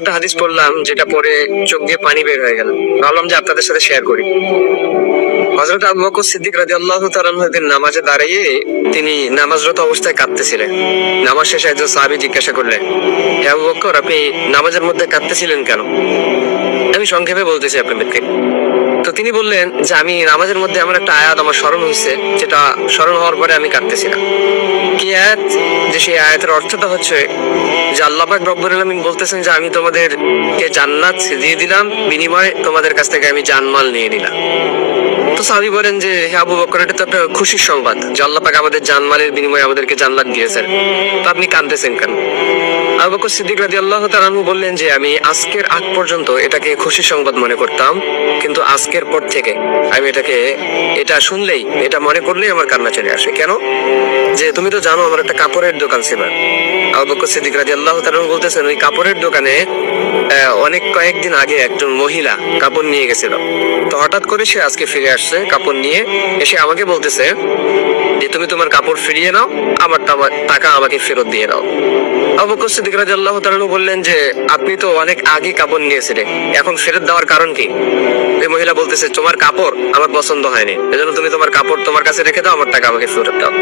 একটা হাদিস পড়লাম, যেটা পরে চোখ দিয়ে পানি বের হয়ে গেল। ভাবলাম যে আপনাদের সাথে শেয়ার করি। হযরত আবু বকর সিদ্দিক রাদিয়াল্লাহু তাআলা আনহু একদিন নামাজে দাঁড়িয়ে তিনি নামাজরত অবস্থায় কাঁদতেছিলেন। নামাজ শেষে একজন সাহাবী জিজ্ঞাসা করলেন, হে আবু বকর, আপনি নামাজের মধ্যে কাঁদতেছিলেন কেন? আমি সংক্ষেপে বলতেছি আপনাদেরকে। তো তিনি বললেন যে আমি নামাজের মধ্যে আমার একটা আয়াত আমার স্মরণ হয়েছে, যেটা স্মরণ হওয়ার পরে আমি কাঁদতেছিলাম। কি আয়াত? যে সেই আয়াতের অর্থটা হচ্ছে যে আল্লাহ পাক রব্বুল আলামিন বলতেছেন যে আমি তোমাদেরকে জান্নাত দিয়ে দিলাম, বিনিময়ে তোমাদের কাছ থেকে আমি জানমাল নিয়ে নিলাম। তো সাহাবী বলেন যে হে আবু বকর, এটা তো একটা খুশির সংবাদ যে আল্লাহ পাক আমাদের জানমালের বিনিময়ে আমাদেরকে জান্নাত দিয়েছেন, তো আপনি কাঁদতেছেন কেন? আবু বকর সিদ্দিক রাদিয়াল্লাহু তাআলা আনহু বললেন যে আমি আজকের আগ পর্যন্ত এটাকে খুশির সংবাদ মনে করতাম, কিন্তু আজকের পর থেকে আমি এটা শুনলেই, এটা মনে করলেই আমার কান্না চলে আসে। কেন? যে তুমি তো জানো আমার একটা কাপড়ের দোকান ছিল। আবু বকর সিদ্দিক রাদিয়াল্লাহু তাআলা আনহু বলতেছেন ওই কাপড়ের দোকানে অনেক কয়েকদিন আগে একজন মহিলা কাপড় নিয়ে গেছিল। তো হঠাৎ করে সে আজকে ফিরে আসছে কাপড় নিয়ে, এসে আমাকে বলতেছে যে তুমি তোমার কাপড় ফিরিয়ে নাও, আমার টাকা আমাকে ফেরত দিয়ে দাও। আবু বকর সিদ্দিক রাদিয়াল্লাহু তাআলা বললেন যে আপনি তো অনেক আগে কাপড় নিয়েছিলেন, এখন ফেরত দেওয়ার কারণ কি? এই মহিলা বলতেছে তোমার কাপড় আমার পছন্দ হয়নি, এজন্য তুমি তোমার কাপড় তোমার কাছে রেখে দাও, আমার টাকা আমাকে ফেরত দাও।